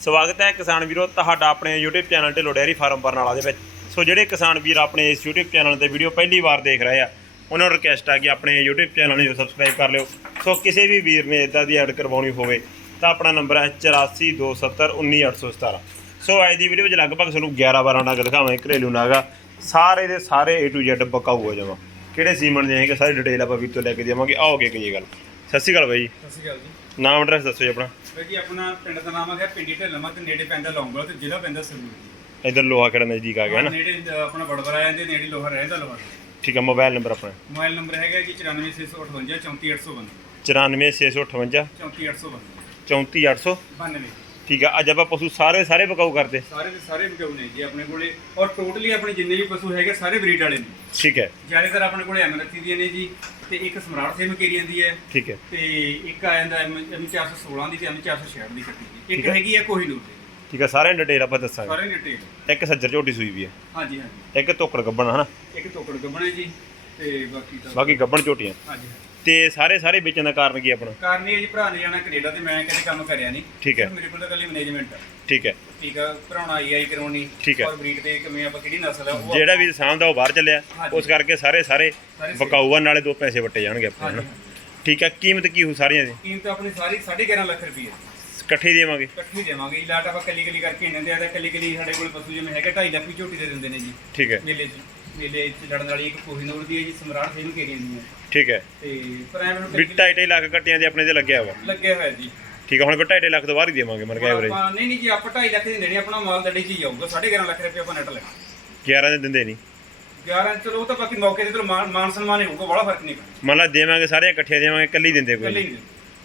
ਸਵਾਗਤ ਹੈ ਕਿਸਾਨ ਵੀਰੋ, ਤੁਹਾਡਾ ਆਪਣੇ YouTube channel Dhillon dairy farm Barnala ਦੇ ਵਿੱਚ। ਸੋ ਜਿਹੜੇ ਕਿਸਾਨ ਵੀਰ ਆਪਣੇ ਇਸ YouTube ਚੈਨਲ ਤੇ ਵੀਡੀਓ ਪਹਿਲੀ ਵਾਰ ਦੇਖ ਰਹੇ ਆ, ਉਹਨਾਂ ਨੂੰ ਰਿਕਵੈਸਟ ਆ ਕਿ ਆਪਣੇ YouTube ਚੈਨਲ ਨੂੰ ਸਬਸਕ੍ਰਾਈਬ ਕਰ ਲਿਓ। ਸੋ ਕਿਸੇ ਵੀ ਵੀਰ ਨੇ ਇਦਾਂ ਦੀ ਐਡ ਕਰਵਾਉਣੀ ਹੋਵੇ, ਤਾਂ ਆਪਣਾ ਨੰਬਰ ਹੈ 8427191817 ਸੋ ਅੱਜ ਦੀ ਵੀਡੀਓ ਵਿੱਚ ਲਗਭਗ ਤੁਹਾਨੂੰ 11 12 ਨਾਗ ਦਿਖਾਵਾਂਗੇ, ਘਰੇਲੂ ਨਾਗਾ ਸਾਰੇ ਦੇ ਸਾਰੇ A to Z ਬਕਾਊ ਹੋ ਜਾਵਾਂ। ਕਿਹੜੇ ਸੀਮਨ ਦੇ ਹੈਗੇ, ਸਾਰੀ ਡਿਟੇਲ ਆਪਾਂ ਵੀਰ ਤੋਂ ਲੈ ਕੇ ਦੇਵਾਂਗੇ। ਆਓਗੇ ਕਿ ਗੱਲ। ਸਤਿ ਸ਼੍ਰੀ ਅਕਾਲ ਬਾਈ। ਜੀ ਸਤਿ ਸ਼੍ਰੀ ਅਕਾਲ ਜੀ। ਨਾਮ ਐਡਰੈਸ ਦੱਸੋ ਜੀ ਆਪਣਾ। ਬਾਈ ਜੀ ਆਪਣਾ ਪਿੰਡ ਦਾ ਨਾਮ ਹੈ ਪਿੰਡੀ ਢਿੱਲਮਾ ਤੇ ਨੇੜੇ ਪੈਂਦਾ ਲੌਂਗਲ ਤੇ ਜ਼ਿਲ੍ਹਾ ਪੈਂਦਾ ਸਰੂਰ ਇਧਰ ਲੋਹਾ ਕਿਹੜਾ ਨਜ਼ਦੀਕ ਆ ਗਿਆ ਨਾ। ਨੇੜੇ ਅ, ਆਪਣਾ ਬੜਬੜਾ ਆ ਜਾਂਦੇ ਨੇੜੇ ਲੋਹਾ ਰਹਿੰਦਾ ਲੋਹਾ। ਠੀਕ ਹੈ ਮੋਬਾਈਲ ਨੰਬਰ ਆਪਣਾ। ਮੋਬਾਈਲ ਨੰਬਰ ਹੈਗਾ ਜੀ 94658 34852 94658 34852 34800 92 ਠੀਕ ਹੈ ਅੱਜ ਆਪਾਂ ਪਸ਼ੂ ਸਾਰੇ ਸਾਰੇ ਬਕਾਊ ਕਰਦੇ। ਸਾਰੇ ਦੇ ਸਾਰੇ ਵਿਕਾਊ ਨੇ ਜੀ ਆਪਣੇ ਕੋਲੇ। ਔਰ ਟੋਟਲੀ ਆਪਣੇ ਜਿੰਨੇ ਵੀ ਪਸ਼ੂ ਹੈਗੇ ਸਾਰੇ ਬਰੀਡ ਵਾਲੇ ਨੇ। ਠੀਕ ਹੈ। ਜ਼ਿਆਦਾਤਰ ਆਪਣੇ ਕੋਲੇ ਐਮਰਤੀ ਦੀਆਂ ਨੇ ਜੀ। ਤੇ ਇੱਕ ਸਮਰਾਟ ਸੇਮ ਕੇਰੀਆਂ ਦੀ ਹੈ ਠੀਕ ਹੈ। ਤੇ ਇੱਕ ਆ ਜਾਂਦਾ ਐਮ 416 ਦੀ ਤੇ ਐਮ 466 ਦੀ ਕੱਟੀ ਦੀ। ਇੱਕ ਹੈ। ਹੈਗੀ ਹੈ ਕੋਹੀਨੂਰ ਦੀ। ਠੀਕ ਹੈ ਸਾਰੇ ਡਿਟੇਲ ਆਪਾਂ ਦੱਸਾਂਗੇ। ਸਾਰੇ ਡਿਟੇਲ ਇੱਕ ਸੱਜਰ ਝੋਟੀ ਸੂਈ ਵੀ ਹੈ। ਹਾਂਜੀ ਹਾਂਜੀ। ਇੱਕ ਤੋਕੜ ਗੱਬਣ ਹਨਾ? ਇੱਕ ਟੋਕੜ ਗੱਬਣਾ ਜੀ ਤੇ ਬਾਕੀ ਤਾਂ ਬਾਕੀ ਗੱਬਣ ਝੋਟੀਆਂ। ਹਾਂਜੀ। ਤੇ ਸਾਰੇ ਸਾਰੇ ਵੇਚਣ ਦਾ ਕਾਰਨ ਕੀ ਆਪਣਾ? ਕਾਰਨ ਇਹ ਹੈ ਜੀ ਭਰਾ ਨੇ ਜਾਣਾ ਕੈਨੇਡਾ ਤੇ ਮੈਂ ਕਦੇ ਕੰਮ ਕਰਿਆ ਨਹੀਂ। ਠੀਕ ਹੈ। ਮੇਰੇ ਕੋਲ ਤਾਂ ਕੱਲੀ ਮੈਨੇਜਮੈਂਟ ਆ। ਠੀਕ ਹੈ। ਠੀਕ ਆ ਭਰਾਉਣਾ ਆਈ ਕਰਾਉਣੀ ਠੀਕ ਹੈ। ਔਰ ਬਰੀਡ ਦੇ ਕਿਵੇਂ ਆਪਾਂ ਕਿਹੜੀ ਨਸਲ ਆ ਉਹ ਜਿਹੜਾ ਵੀ ਸਾਹਮਣਾ ਉਹ ਬਾਹਰ ਚੱਲਿਆ। ਹਾਂਜੀ। ਉਸ ਕਰਕੇ ਸਾਰੇ ਸਾਰੇ ਸਾਰੇ ਆ ਨਾਲੇ ਦੋ ਪੈਸੇ ਵੱਟੇ ਜਾਣਗੇ ਆਪਣੇ ਹਾਂਜੀ ਹਨਾ ਠੀਕ ਹੈ ਕੀਮਤ ਕੀ ਹੋ ਸਾਰੀਆਂ ਦੀ? ਕੀਮਤ ਆਪਣੀ ਸਾਰੀ 11.5 ਲੱਖ ਰੁਪਏ ਇਕੱਠੇ ਦੇਵਾਂਗੇ? ਇਕੱਠੀ ਦੇਵਾਂਗੇ ਇਲਾਟ ਆਪਾਂ ਕੱਲੀ ਕੱਲੀ ਕਰਕੇ ਇਹਨਾਂ ਦੇ ਆ ਤਾਂ ਕੱਲੀ ਕੱਲੀ ਸਾਡੇ ਕੋਲ ਪਸ਼ੂ ਜਿਵੇਂ ਹੈਗਾ 2.5 ਲੱਖ ਵੀ ਝੋਟੀ ਦੇ ਦਿੰਦੇ ਨੇ ਜੀ ਠੀਕ ਹੈ। ਮੇਲੇ 'ਚ। ਮੇਲੇ 'ਚ ਲੜਨ ਵਾਲੀ ਇੱਕ ਕੋਹੀਨੂਰ ਦੀ ਹੈ ਜੀ ਸਮਰਾਟ ਸਿੰਘ ਕੇਰੀਆਂ ਦੀ ਹੈ। ਠੀਕ ਹੈ। ਤੇ ਪਰ ਐ ਮੈਨੂੰ ਵੀ ਢਾਈ ਢਾਈ ਲੱਖ ਕੱਟੀਆਂ ਦੇ ਆਪਣੇ ਤੇ ਲੱਗਿਆ ਹੋਇਆ ਲੱਗਿਆ ਹੋਇਆ ਜੀ। ਠੀਕ ਹੈ ਹੁਣ ਵੀ ਢਾਈ ਢਾਈ ਲੱਖ ਤੋਂ ਬਾਹਰ ਹੀ ਦੇਵਾਂਗੇ ਮਨ ਕੇ ਐਵਰੇਜ ਆਪਾਂ ਨਹੀਂ ਨਹੀਂ ਜੀ ਆਪਾਂ 2.5 ਲੱਖ ਦੀ ਦੇਣੀ ਆਪਣਾ ਮਾਲ ਦੜੀ 'ਚ ਹੀ ਜਾਊਗਾ 11.5 ਲੱਖ ਰੁਪਏ ਆਪਾਂ ਨੈਟ ਲੈਣਾ। 11 ਦੇ ਦਿੰਦੇ ਨਹੀਂ। 11 ਚਲੋ ਉਹ ਤਾਂ ਬਾਕੀ ਮੌਕੇ ਤੇ ਚਲੋ ਮਾਨ ਮਾਨ ਸਨਮਾਨ ਹੀ ਹੋਊਗਾ ਬੜਾ ਫ਼ਰਕ ਨਹੀਂ ਪੈਣਾ। ਮੰਨ ਲਾ ਦੇਵਾਂਗੇ ਸਾਰੇ ਇਕੱਠੇ ਦੇਵਾਂਗੇ ਕੱਲੀ ਦਿੰਦੇ ਕੋਈ ਕੱਲੀ। ਨਹੀਂ।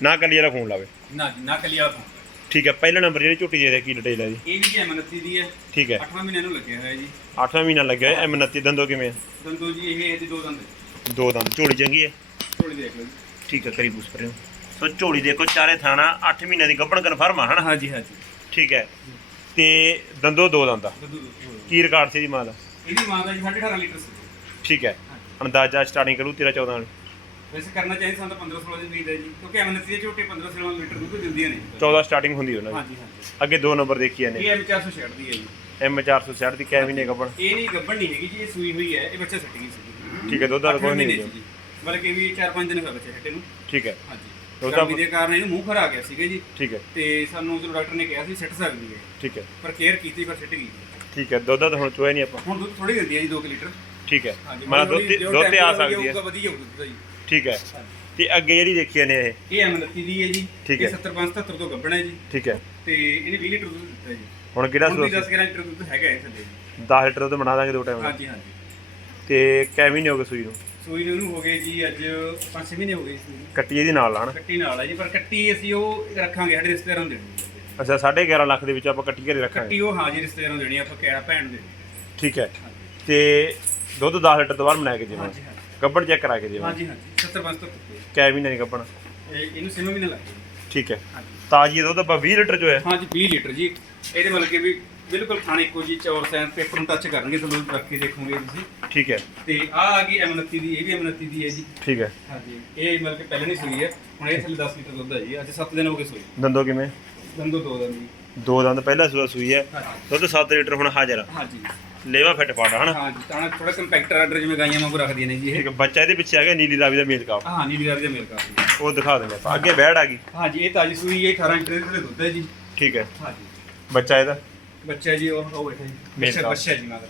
ਨਾ ਕੱਲੀ ਵਾਲਾ ਫੋਨ ਲਾਵੇ। ਨਾ ਜੀ ਨਾ ਕੱਲੀ ਵਾਲਾ ਫੋਨ। ਠੀਕ ਹੈ ਪਹਿਲਾ ਨੰਬਰ ਜਿਹੜੀ ਝੋਟੀ ਦੇ ਕੀ ਡਿਟੇਲ ਹੈ ਜੀ? ਇਹ ਵੀ ਐਮਨਤੀ ਦੀ ਹੈ। ਠੀਕ ਹੈ। 8ਵਾਂ ਮਹੀਨੇ ਨੂੰ ਲੱਗਿਆ ਹੋਇਆ ਜੀ। 8ਵਾਂ ਮਹੀਨਾ ਲੱਗਿਆ ਹੋਇਆ ਐਮ 29 ਦੰਦੋ ਕਿਵੇਂ ਆ? ਦੰਦੋ ਜੀ ਇਹ ਇਹਦੇ ਦੋ ਦੰਦ। ਦੋ ਦੰਦ ਝੋਲੀ ਚੰਗੀ ਹੈ? ਥੋੜੀ ਦੇਖ ਲਓ ਜੀ। ਠੀਕ ਹੈ ਕਰੀ ਪੁੱਛ ਪਰੇ ਸੋ ਝੋਲੀ ਦੇਖੋ ਚਾਰੇ ਥਾਣਾ 8 ਮਹੀਨੇ ਦੀ ਗੱਭਣ ਕਨਫਰਮ ਆ ਹਨਾ? ਹਾਂਜੀ ਹਾਂਜੀ। ਠੀਕ ਹੈ ਤੇ ਦੰਦੋ ਦੋ ਦੰਦਾ ਦੰਦੋ ਕੀ ਰਿਕਾਰਡ ਸੀ ਦੀ ਮਾਂ ਦਾ? ਇਹਦੀ ਮਾਂ ਦਾ ਜੀ 18.5 ਲੀਟਰ ਸੀ। ਠੀਕ ਹੈ ਅੰਦਾਜ਼ਾ ਸਟਾਰਟਿੰਗ ਕਰੂ 13 14 ਵਾਲੀ। ਵੈਸੇ ਕਰਨਾ ਚਾਹੀਦਾ ਸਾਨੂੰ ਤਾਂ 15 16 ਦੀ ਉਮੀਦ ਹੈ ਜੀ ਕਿਉਂਕਿ ਐਮਨਤੀ ਦੇ ਝੋਟੇ 15 16 ਲੀਟਰ ਦੁੱਧ ਦਿੰਦੀਆਂ ਨੇ 14 ਸਟਾਰਟਿੰਗ ਹੁੰਦੀ ਉਹਨਾਂ ਦੀ। ਹਾਂਜੀ ਹਾਂਜੀ। ਅੱਗੇ ਦੋ ਨੰਬਰ ਦੇਖੀ ਜਾਂਦੇ ਇਹ ਐਮ 466 ਦੀ ਹੈ ਜੀ। ਐਮ 460 ਦੀ ਕੈ ਮਹੀਨੇ ਗੱਭਣ ਇਹ ਨਹੀਂ ਗੱਭਣ ਨਹੀਂ ਹੈਗੀ ਜੀ ਇਹ ਸੂਈ ਹੋਈ ਹੈ ਇਹ ਬੱਚਾ ਸੱਟ ਗਈ ਸੀ ਠੀਕ ਹੈ ਦੁੱਧ ਦਾ ਕੋਈ ਨਹੀਂ ਜੀ। ਬਲਕਿ ਵੀ 4-5 ਦਿਨ ਹੋਏ ਬੱਚੇ ਹੱਟੇ ਨੂੰ। ਠੀਕ ਹੈ। ਹਾਂਜੀ। ਗਰਮੀ ਦੇ ਕਾਰਨ ਇਹਨੂੰ ਮੂੰਹ ਖਰਾ ਗਿਆ ਸੀਗਾ ਜੀ। ਠੀਕ ਹੈ। ਤੇ ਸਾਨੂੰ ਜਦੋਂ ਡਾਕਟਰ ਨੇ ਕਿਹਾ ਸੀ ਸਿੱਟ ਸਕਦੀ ਹੈ। ਠੀਕ ਹੈ। ਪਰ ਕੇਅਰ ਕੀਤੀ ਪਰ ਸਿੱਟ ਗਈ। ਠੀਕ ਹੈ ਦੁੱਧ ਤਾਂ ਹੁਣ ਚੋਇਆ ਨਹੀਂ ਆਪਾਂ। ਹੁਣ ਦੁੱਧ ਥੋੜੀ ਦਿੰਦੀ ਹੈ ਜੀ 2 ਲੀਟਰ। ਠੀਕ ਹੈ। ਮਤਲਬ ਦੁੱਧ ਦੁੱਧ ਤੇ ਆ ਸਕਦੀ ਹੈ। ਵਧੀਆ ਹੋਊਗਾ ਜੀ। ਠੀਕ ਹੈ। ਤੇ ਅੱਗੇ ਜਿਹੜੀ ਦੇਖੀ ਜਾਂਦੇ ਇਹ। ਇਹ ਐਮਨਤੀ ਦੀ ਹੈ ਜੀ। ਠੀਕ ਇਹ ਹੈ। 75 77 ਤੋਂ ਗੱਭਣਾ ਹੈ ਜੀ। ਠੀਕ ਹੈ। ਤੇ ਇਹਨੇ 20 ਲੀਟਰ ਦੁੱਧ ਦਿੱਤਾ ਜੀ। ਹੁਣ ਕਿਹੜਾ ਹੁਣ ਵੀ ਸੂਆ 10 11 ਲੀਟਰ ਦੁੱਧ ਹੈਗਾ ਇਹ ਥੱਲੇ ਜੀ। 10 ਲੀਟਰ ਦੁੱਧ ਬਣਾ ਦਾਂਗੇ ਦੋ ਟਾਈਮ ਹਾਂਜੀ ਹਾਂਜੀ। ਤੇ ਕੈ ਮਹੀਨੇ ਹੋ ਗਏ ਸੂਈ ਨੂੰ? ਸੂਈ ਨੂੰ ਇਹਨੂੰ ਹੋ ਗਏ ਜੀ ਅੱਜ 5 ਮਹੀਨੇ ਹੋ ਗਏ ਸੀ ਕੱਟੀ ਇਹਦੀ ਨਾਲ ਲਾਣ ਕੱਟੀ ਨਾਲ ਹੈ ਜੀ ਪਰ ਕੱਟੀ ਅਸੀਂ ਉਹ ਰੱਖਾਂਗੇ ਸਾਡੇ ਰਿਸ਼ਤੇਦਾਰਾਂ ਨੂੰ ਦੇਣੀ ਹੈ। ਅੱਛਾ 11.5 ਲੱਖ ਦੇ ਵਿੱਚ ਆਪਾਂ ਕੱਟੀ ਘਰੇ ਰੱਖਾਂਗੇ। ਕੱਟੀ ਉਹ ਹਾਂ ਜੀ ਰਿਸ਼ਤੇਦਾਰਾਂ ਨੂੰ ਦੇਣੀ ਆਪਾਂ ਕਿਹਾ ਭੈਣ ਦੇ ਠੀਕ ਹੈ। ਤੇ ਦੁੱਧ 10 ਲੀਟਰ ਤੋਂ ਬਾਅਦ ਬਣਾ ਕੇ ਹਾਂਜੀ ਹਾਂਜੀ। ਗੱਬਣ ਚੈੱਕ ਕਰਾ ਕੇ ਦੇਵਾਂਗੇ ਹਾਂਜੀ ਹਾਂਜੀ 70 75 ਤੱਕ ਕੈ ਮਹੀਨੇ ਦੀ ਇਹ ਇਹਨੂੰ ਸਿਮ ਮਹੀਨੇ ਲੱਗੇ ਠੀਕ ਹੈ। ਹਾਂਜੀ। ਤਾਜੀ ਦੁੱਧ ਆਪਾਂ 20 ਲੀਟਰ ਚ ਹੋਇਆ ਹਾਂਜੀ 20 ਲੀਟਰ ਜੀ। ਇਹਦੇ ਮਤਲਬ ਕਿ ਵੀ ਬਿਲਕੁਲ ਖਾਣੇ ਇੱਕੋ ਜੀ ਚੌਰ ਸੈਨ ਪੇਪਰ ਨੂੰ ਟੱਚ ਕਰਨਗੇ ਤੁਹਾਨੂੰ ਰੱਖ ਕੇ ਦੇਖੋਗੇ ਤੁਸੀਂ। ਠੀਕ ਹੈ। ਤੇ ਆ ਆ ਗਈ ਐਮਨਤੀ ਦੀ ਇਹ ਵੀ ਐਮਨਤੀ ਦੀ ਹੈ ਜੀ। ਠੀਕ ਹੈ। ਹਾਂਜੀ ਇਹ ਮਤਲਬ ਕਿ ਪਹਿਲਾਂ ਨਹੀਂ ਸੂਈ ਹੈ। ਹੁਣ ਇਹ ਥੱਲੇ 10 ਲੀਟਰ ਦੁੱਧ ਹੈ ਜੀ। ਅੱਜ 7 ਦਿਨ ਹੋ ਗਏ ਸੂਈ। ਦੰਦੋ ਕਿਵੇਂ? ਦੰਦੋ ਦੋ ਦਿਨ ਜੀ। ਦੋ ਦੰਦ ਪਹਿਲਾ ਸੂਆ ਸੂਈ ਹੈ। ਦੁੱਧ 7 ਲੀਟਰ ਹੁਣ ਹਾਜ਼ਰ ਆ। ਹਾਂਜੀ। ਲੇਵਾ ਫਿੱਟ ਪਾੜਾ ਹਨਾ? ਹਾਂਜੀ ਤਾਂ ਥੋੜਾ ਕੰਪੈਕਟਰ ਆਰਡਰ ਜਿਵੇਂ ਗਾਈਆਂ ਵਾਂਗੂ ਰੱਖਦੀਆਂ ਨੇ ਜੀ ਇਹ। ਠੀਕ ਹੈ ਬੱਚਾ ਇਹਦੇ ਪਿੱਛੇ ਆ ਗਿਆ ਨੀਲੀ ਰਾਵੀ ਦਾ ਮੇਲ ਕਾਪ ਹਾਂ ਨੀਲੀ ਗਾਰ ਦੇ ਮੇਲ ਕਰਦੇ ਉਹ ਦਿਖਾ ਦਿੰਦੇ ਆਪਾਂ ਅੱਗੇ ਬੈੜ ਆ ਗਈ। ਹਾਂਜੀ ਇਹ ਤਾਜੀ ਸੂਈ ਹੈ 18 ਲੀਟਰ ਦੇ ਦੁੱਧ ਹੈ ਜੀ। ਠੀਕ ਹੈ। ਹਾਂਜੀ ਬੱਚਾ ਇਹਦਾ? ਬੱਚਾ ਜੀ ਉਹ ਉਹ ਬੈਠਾ ਜੀ। ਮੇਲ ਬੱਚਾ ਕਾਪ। ਬੱਚਾ ਜੀ ਮਗਰ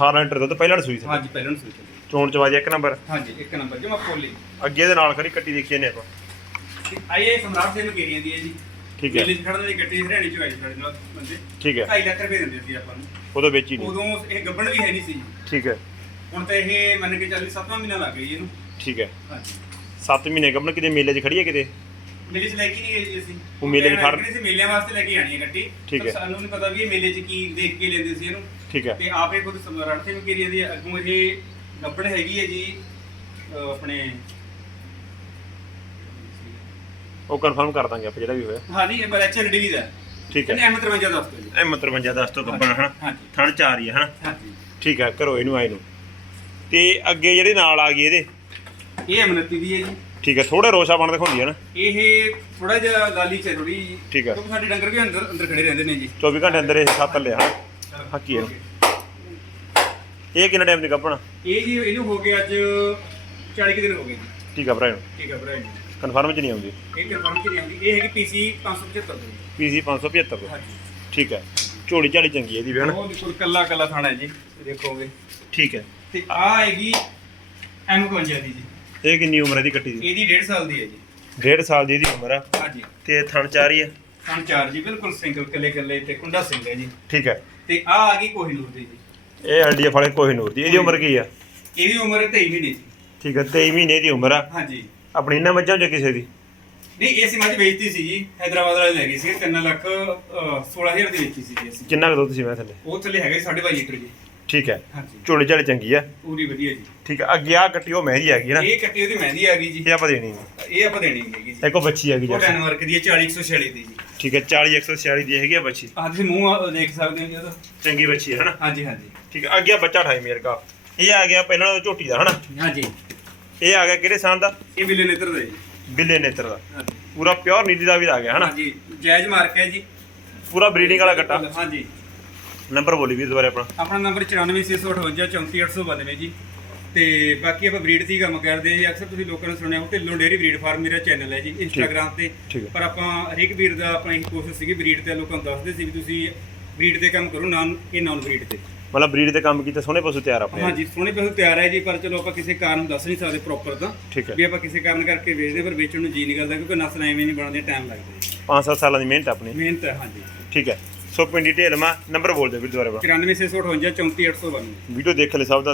18 ਲੀਟਰ ਦੁੱਧ ਪਹਿਲਾਂ ਸੂਈ ਸੀ। ਹਾਂਜੀ ਪਹਿਲਾਂ ਨੂੰ ਸੂਈ ਚੱਲੀ ਚੋਣ ਚਵਾਜੀ ਇੱਕ ਨੰਬਰ। ਹਾਂਜੀ ਇੱਕ ਨੰਬਰ ਜਮਾ ਪੋਲੀ ਅੱਗੇ ਇਹਦੇ ਨਾਲ ਖੜੀ ਕੱਟੀ ਦੇਖੀ ਨੇ ਆਪਾਂ। ਆਈ ਇਹ ਸਮਰਾਟ ਸਿੰਘ ਕੇਰੀਆਂ ਦੀ ਹੈ ਜੀ। ਠੀਕ ਹੈ। ਮੇਲੇ 'ਚ ਖੜਨ ਵਾਲੀ ਗੱਡੀ ਹਰਿਆਣੇ ਚ ਆਈ ਸਾਡੇ ਨਾਲ ਬੰਦੇ। ਠੀਕ ਹੈ। 2.5 ਲੱਖ ਰੁਪਏ ਦਿੰਦੇ ਸੀ ਆਪਾਂ ਨੂੰ। ਉਦੋਂ ਵੇਚੀ ਨਹੀਂ। ਉਦੋਂ ਇਹ ਗੱਬਣ ਵੀ ਹੈ ਨਹੀਂ ਸੀ। ਠੀਕ ਹੈ। ਹੁਣ ਤਾਂ ਇਹ ਮੰਨ ਕੇ ਚੱਲੀ 7ਵਾਂ ਮਹੀਨਾ ਲੱਗ ਗਿਆ ਜੀ ਇਹਨੂੰ। ਠੀਕ ਹੈ। ਹਾਂਜੀ। 7 ਮਹੀਨੇ ਗੱਭਣ ਕਿਤੇ ਮੇਲੇ 'ਚ ਖੜੀ ਹੈ ਕਿਤੇ? ਮੇਲੇ 'ਚ ਲੈ ਕੇ ਨਹੀਂ ਗਏ ਜੀ ਅਸੀਂ। ਉਹ ਮੇਲੇ 'ਚ ਖੜ- ਸੀ ਮੇਲਿਆਂ ਵਾਸਤੇ ਲੈ ਕੇ ਆਣੀ ਹੈ ਗੱਡੀ। ਠੀਕ ਹੈ। ਸਾਨੂੰ ਨਹੀਂ ਪਤਾ ਵੀ ਇਹ ਮੇਲੇ 'ਚ ਕੀ ਦੇਖ ਕੇ ਲੈਂਦੇ ਸੀ ਇਹਨੂੰ। ਠੀਕ ਹੈ। ਤੇ ਆਪੇ ਖੁਦ ਸਮਰਾਟ ਸਿੰਘ ਕੇਰੀਆਂ ਦੀ ਅੱਗੋਂ ਇਹ ਗੱਬਣ ਹੈਗੀ ਹੈ ਜੀ ਅਹ ਆਪਣੇ ਉਹ ਕਨਫਰਮ ਕਰ ਦਾਂਗੇ ਆਪਾਂ ਜਿਹੜਾ ਵੀ ਹੋਇਆ। ਹਾਂ ਨਹੀਂ ਇਹ ਬਲੈਚਰ ਡੀ ਦਾ ਠੀਕ ਇਹਨੇ ਹੈ। ਅਹਿਮਦ ਰਵੰਜਾ ਦੱਸ ਦਿਓ ਜੀ। ਇਹ ਮਤਲਬ 10 ਤੋਂ ਗੱਭਣ ਹਨਾ? ਹਾਂਜੀ ਥਣ ਚਾਰ ਹੀ ਹੈ ਹਨਾ? ਹਾਂਜੀ ਠੀਕ ਹੈ ਕਰੋ ਇਹਨੂੰ ਆਏ ਨੂੰ। ਤੇ ਅੱਗੇ ਜਿਹੜੇ ਨਾਲ ਆ ਗਈ ਇਹਦੇ? ਇਹ ਅਮਨਤੀ ਦੀ ਹੈ ਜੀ। ਠੀਕ ਹੈ ਥੋੜਾ ਰੋਸ਼ਾ ਬਣ ਦਿਖਾਉਂਦੀ ਹੈ ਨਾ ਇਹ ਥੋੜਾ ਜਿਹਾ ਲਾਲੀ ਚ ਥੋੜੀ ਠੀਕ ਹੈ। ਕਿਉਂਕਿ ਸਾਡੇ ਡੰਗਰ ਵੀ ਅੰਦਰ ਅੰਦਰ ਖੜੇ ਰਹਿੰਦੇ ਨੇ ਜੀ। 24 ਘੰਟੇ ਅੰਦਰ ਇਹ ਸੱਤ ਲਿਆ ਹੱਕੀ ਹੈ ਇਹ ਕਿੰਨਾ ਟਾਈਮ ਦੀ ਕੱਪਣਾ ਇਹ ਜੀ ਇਹਨੂੰ ਹੋ ਗਿਆ ਅੱਜ 40 ਕੁ ਦਿਨ ਹੋ ਗਏ ਜੀ। ਠੀਕ ਆ ਭਰਾ ਨੂੰ ਠੀਕ ਹੈ ਭਰਾ ਜੀ ਕਨਫਰਮ ਚ ਨਹੀਂ ਆਉਂਦੀ। ਇਹ ਕਨਫਰਮ ਚ ਨਹੀਂ ਆਉਂਦੀ। ਇਹ ਹੈਗੀ ਪੀਸੀ 575 ਦੀ। ਪੀਸੀ 575 ਦਾ। ਹਾਂਜੀ। ਠੀਕ ਹੈ। ਝੋਲੀ ਝਾਲੀ ਚੰਗੀ ਹੈ ਇਹਦੀ ਵੀ ਹਨਾ? ਉਹ ਬਿਲਕੁਲ ਕੱਲਾ ਕੱਲਾ ਥਾਣਾ ਹੈ ਜੀ ਦੇਖੋਗੇ। ਠੀਕ ਹੈ। ਤੇ ਆ ਹੈਗੀ ਐਮ 51 ਦੀ ਜੀ। ਇਹ ਕਿੰਨੀ ਉਮਰ ਹੈ ਦੀ ਕੱਟੀ ਦੀ? ਇਹਦੀ 1.5 ਸਾਲ ਦੀ ਹੈ ਜੀ। ਡੇਢ ਸਾਲ ਦੀ ਇਹਦੀ ਉਮਰ ਆ। ਹਾਂਜੀ। ਤੇ ਥਣ ਚਾਰੀ ਹੈ ਚਾਰ ਜੀ ਬਿਲਕੁਲ ਸਿੰਗਲ ਕੱਲੇ ਕੱਲੇ ਤੇ ਕੁੰਡਾ ਸਿੰਘ ਹੈ ਜੀ। ਠੀਕ ਹੈ। ਤੇ ਆ ਆ ਗਈ ਕੋਹੀਨੂਰ ਦੀ ਜੀ। ਇਹ ਹਲਦੀ ਫਲੇ ਕੋਈ ਨੂਰ ਦੀ। ਇਹਦੀ ਉਮਰ ਕੀ ਆ ਇਹਦੀ ਉਮਰ 23 ਮਹੀਨੇ ਜੀ ਠੀਕ ਹੈ 23 ਮਹੀਨੇ ਦੀ ਉਮਰ ਆ। ਹਾਂਜੀ। ਆਪਣੀ ਇਹਨਾਂ ਮੱਝਾਂ ਚ ਕਿਸੇ ਦੀ? ਨਹੀਂ ਇਹ ਸੀ ਮੱਝ ਵੇਚਤੀ ਸੀ ਜੀ। ਹੈਦਰਾਬਾਦ ਵਾਲੇ ਲੈ ਗਈ ਸੀ 3 ਲੱਖ ਅਹ, 16000 ਦੀ ਵੇਚੀ ਸੀ ਜੀ ਅਸੀਂ। ਕਿੰਨਾ ਕੁ ਦੁੱਧ ਸੀ ਮੈਂ ਥੱਲੇ? ਉਹ ਥੱਲੇ ਹੈਗੇ 2.5 ਲੀਟਰ ਜੀ। ਠੀਕ ਹੈ। ਹਾਂਜੀ। ਝੋਲੀ ਝਾਲੀ ਚੰਗੀ ਆ? ਪੂਰੀ ਵਧੀਆ ਜੀ। ਠੀਕ ਹੈ ਅੱਗੇ ਆ ਕੱਟੀ ਉਹ ਮਹਿੰਦੀ ਆ ਗਈ ਨਾ। ਇਹ ਕੱਟੀ ਉਹਦੀ ਮਹਿੰਦੀ ਆ ਗਈ ਜੀ। ਇਹ ਆਪਾਂ ਦੇਣੀ ਨਹੀਂ। ਇਹ ਆਪਾਂ ਦੇਣੀ ਨਹੀਂ ਹੈਗੀ ਜੀ। ਇੱਕ ਬੱਚੀ ਆ ਗਈ ਉਹ ਜੱਸ। ਡੈਨਮਾਰਕ ਦੀ ਹੈ 40146 ਦੀ ਜੀ। ਠੀਕ ਹੈ 40 146 ਦੀ ਹੈਗੀ ਆ ਬੱਚੀ। ਆਹ ਤੁਸੀਂ ਮੂੰਹ ਦੇਖ ਸਕਦੇ ਹੋ ਜੀ ਉਹਦਾ। ਚੰਗੀ ਬੱਚੀ ਹੈ ਹਨਾ? ਹਾਂਜੀ ਹਾਂਜੀ। ਠੀਕ ਹੈ ਅੱਗੇ ਆ ਬੱਚਾ 28 ਮੀਰ ਦਾ। ਇਹ ਆ ਗਿਆ ਪਹਿਲਾਂ ਝੋਟੀ ਦਾ ਹਨਾ? ਹਾਂਜੀ। ਇਹ ਆ ਗਿਆ ਕਿਹੜੇ ਸਾਲ ਦਾ? ਇਹ ਬਿੱਲੇ ਨੇਤਰ ਦਾ ਜੀ। ਬਿੱਲੇ ਨੇਤਰ ਦਾ। ਹਾਂਜੀ। ਪੂਰਾ ਪਿਓਰ ਨੀਲੀ ਦਾ ਵੀ ਆ ਗਿਆ ਹਨਾ? ਹਾਂਜੀ ਜਾਇਜ਼ ਮਾਰਕ ਹੈ ਜੀ। ਪੂਰਾ ਬਰੀਡਿੰਗ ਵਾਲਾ ਕੱਟਾ ਹਾਂਜੀ। ਨੰਬਰ ਬੋਲੀ ਵੀਰ ਦੁਬਾਰੇ ਆਪਣਾ। ਆਪਣਾ ਨੰਬਰ 9468 34892 ਜੀ। ਤੇ ਬਾਕੀ ਆਪਾਂ ਬਰੀਡ ਦੀ ਕੰਮ ਕਰਦੇ ਜੀ। ਅਕਸਰ ਤੁਸੀਂ ਲੋਕਾਂ ਨੇ ਸੁਣਿਆ ਹੋ ਢਿੱਲੋਂ ਡੇਰੀ ਬਰੀਡ ਫਾਰਮ ਮੇਰਾ ਚੈਨਲ ਹੈ ਜੀ ਇੰਸਟਾਗ੍ਰam ਤੇ। ਠੀਕ ਹੈ। ਪਰ ਆਪਾਂ ਹਰੇਕ ਵੀਰ ਦਾ ਆਪਣਾ ਇਹ ਕੋਸ਼ਿਸ਼ ਸੀਗੀ ਬਰੀਡ ਤੇ ਲੋਕਾਂ ਨੂੰ ਦੱਸਦੇ ਸੀ ਵੀ ਤੁਸੀਂ ਬਰੀਡ ਤੇ ਕੰਮ ਕਰੋ ਨਾ ਕਿ ਨਾਨ ਬਰੀਡ ਤੇ। ਮਤਲਬ ਬਰੀਡ ਦੇ ਕੰਮ ਕੀਤੇ ਸੋਹਣੇ ਪਸ਼ੂ ਤਿਆਰ ਆਪਣੇ। ਹਾਂਜੀ ਸੋਹਣੇ ਪੈਸੇ ਤਿਆਰ ਹੈ ਜੀ ਪਰ ਚਲੋ ਆਪਾਂ ਕਿਸੇ ਕਾਰਨ ਦੱਸ ਨਹੀਂ ਸਕਦੇ ਪ੍ਰੋਪਰ ਤਾਂ। ਠੀਕ ਹੈ। ਵੀ ਆਪਾਂ ਕਿਸੇ ਕਾਰਨ ਕਰਕੇ ਵੇਚਦੇ ਪਰ ਵੇਚਣ ਨੂੰ ਜੀ ਨਹੀਂ ਕਰਦਾ ਕਿਉਂਕਿ ਨਸਲ ਐਵੇਂ ਨਹੀਂ ਬਣਦੀਆਂ ਟਾਈਮ ਲੱਗਦਾ ਜੀ। 5-7 ਸਾਲਾਂ ਦੀ ਮਿਹਨਤ ਆਪਣੀ। ਮਿਹਨਤ ਹੈ ਹਾਂਜੀ। ਠੀਕ ਹੈ। ਸੋ ਪਿੰਡ ਡਿਟੇਲ ਮਾ ਨੰਬਰ ਬੋਲ ਦਿਓ ਵੀਰ ਦੁਬਾਰੇ ਆਪਣਾ 9468 34892 ਵੀਡੀਓ ਦੇਖ ਲੈ ਸਭ ਦਾ।